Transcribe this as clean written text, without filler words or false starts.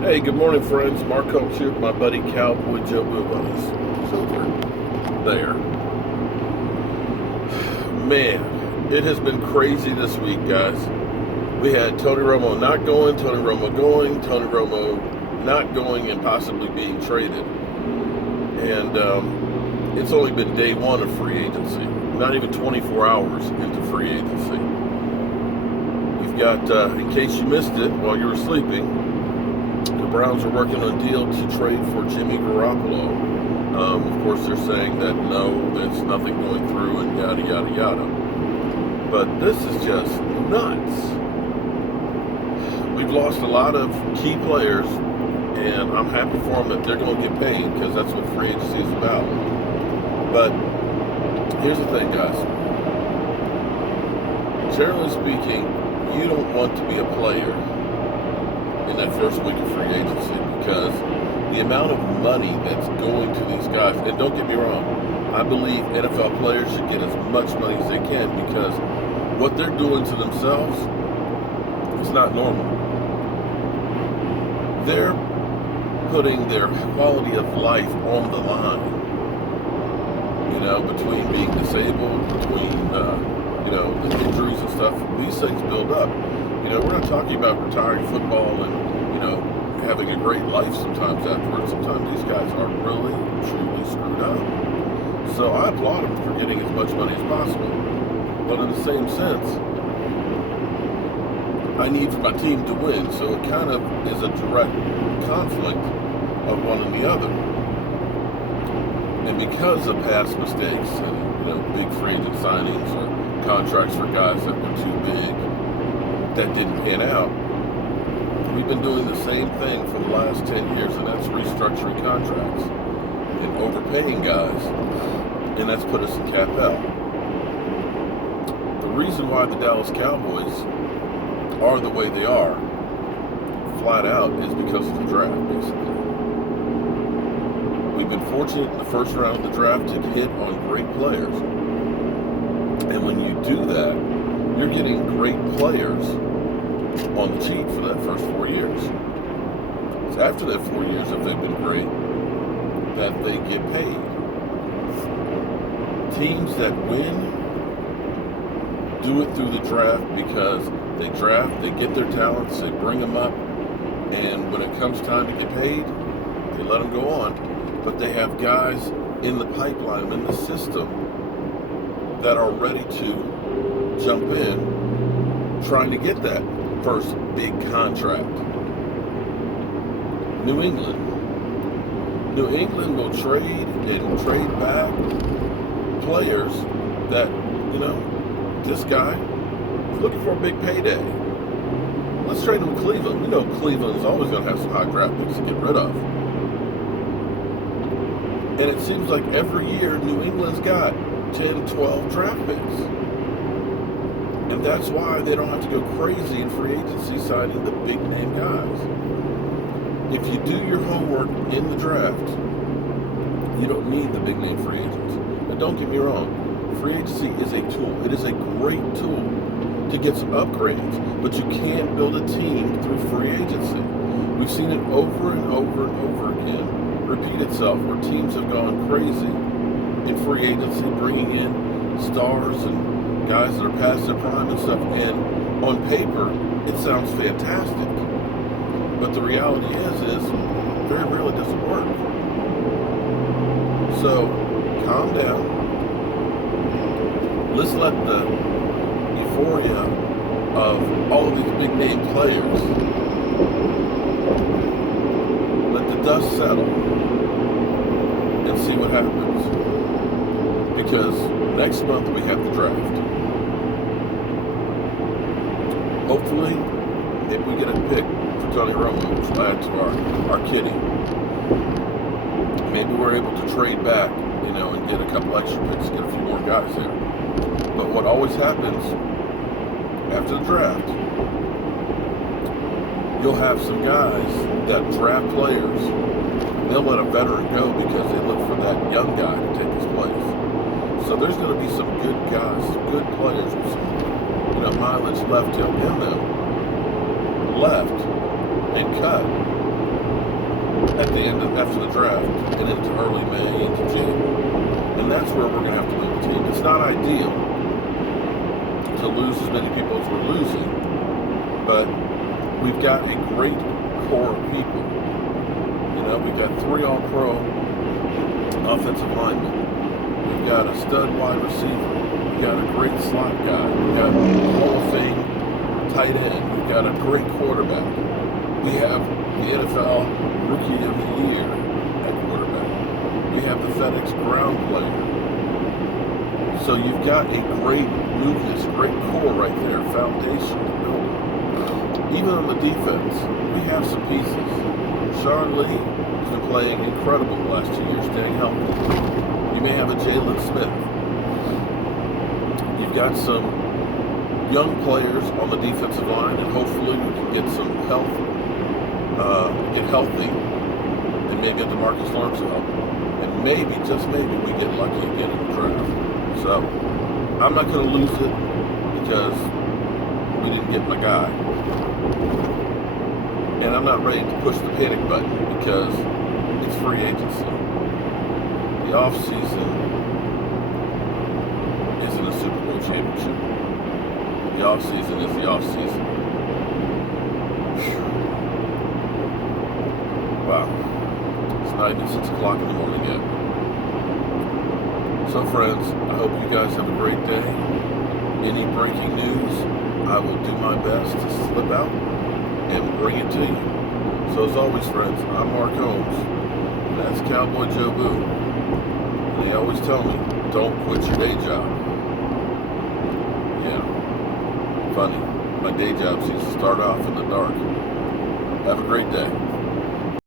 Hey, good morning, friends. Mark Coach here with my buddy Cowboy Joe Buddies. Silver. There. Man, it has been crazy this week, guys. We had Tony Romo not going, Tony Romo going, Tony Romo not going, and possibly being traded. And it's only been day one of free agency. Not even 24 hours into free agency. You've got, in case you missed it while you were sleeping, the Browns are working on a deal to trade for Jimmy Garoppolo. Of course, they're saying that no, there's nothing going through and yada, yada, yada. But this is just nuts. We've lost a lot of key players, and I'm happy for them that they're going to get paid because that's what free agency is about. But here's the thing, guys. Generally speaking, you don't want to be a player in that first week of free agency because the amount of money that's going to these guys, and don't get me wrong, I believe NFL players should get as much money as they can because what they're doing to themselves is not normal. They're putting their quality of life on the line, between being disabled, between, the injuries and stuff. These things build up. We're not talking about retiring football and, having a great life sometimes afterwards. Sometimes these guys are really, truly screwed up. So I applaud them for getting as much money as possible. But in the same sense, I need for my team to win. So it kind of is a direct conflict of one and the other. And because of past mistakes and, big free agent signings or contracts for guys that were too big, that didn't pan out, we've been doing the same thing for the last 10 years, and that's restructuring contracts and overpaying guys, and that's put us in cap hell. The reason why the Dallas Cowboys are the way they are, flat out, is because of the draft, basically. We've been fortunate in the first round of the draft to hit on great players, and when you do that, you're getting great players on the cheap for that first 4 years. So after that 4 years, if they've been great, that they get paid. Teams that win do it through the draft because they draft, they get their talents, they bring them up, and when it comes time to get paid, they let them go on. But they have guys in the pipeline, in the system, that are ready to jump in, trying to get that first big contract. New England will trade and trade back players that, this guy is looking for a big payday. Let's trade him to Cleveland. We know Cleveland is always going to have some high draft picks to get rid of. And it seems like every year New England's got 10, 12 draft picks. And that's why they don't have to go crazy in free agency signing the big name guys. If you do your homework in the draft, you don't need the big name free agents. Now don't get me wrong, free agency is a tool. It is a great tool to get some upgrades, but you can't build a team through free agency. We've seen it over and over and over again repeat itself where teams have gone crazy in free agency, bringing in stars and guys that are past their prime and stuff, and on paper it sounds fantastic, but the reality is very rarely does it work. So calm down, let's let the euphoria of all of these big name players, let the dust settle and see what happens, because next month we have the draft. Hopefully, if we get a pick for Tony Romo, which will add to our kitty, maybe we're able to trade back, and get a couple extra picks, get a few more guys there. But what always happens after the draft, you'll have some guys that draft players, and they'll let a veteran go because they look for that young guy to take his place. So there's going to be some good guys, some good players with some, mileage left in them, left and cut at the end of after the draft and into early May into June. And that's where we're going to have to build a team. It's not ideal to lose as many people as we're losing, but we've got a great core of people. You know, we've got 3 All-Pro offensive linemen. We've got a stud wide receiver. We've got a great slot guy. We've got a Hall of Fame tight end. We've got a great quarterback. We have the NFL Rookie of the Year at quarterback. We have the FedEx ground player. So you've got a great nucleus, great core right there, foundation to build on. Even on the defense, we have some pieces. Sean Lee has been playing incredible the last 2 years, staying healthy. You may have a Jalen Smith. You've got some young players on the defensive line, and hopefully we can get some health, get healthy, and maybe a DeMarcus Lawrence help. And maybe, just maybe, we get lucky again in the draft. So, I'm not going to lose it because we didn't get my guy. And I'm not ready to push the panic button because it's free agency. The off-season isn't a Super Bowl championship. The off-season is the off-season. Wow. It's not even 6 o'clock in the morning yet. So friends, I hope you guys have a great day. Any breaking news, I will do my best to slip out and bring it to you. So as always, friends, I'm Mark Holmes. And that's Cowboy Joe Boo. And they always tell me, don't quit your day job. Yeah, funny. My day job seems to start off in the dark. Have a great day.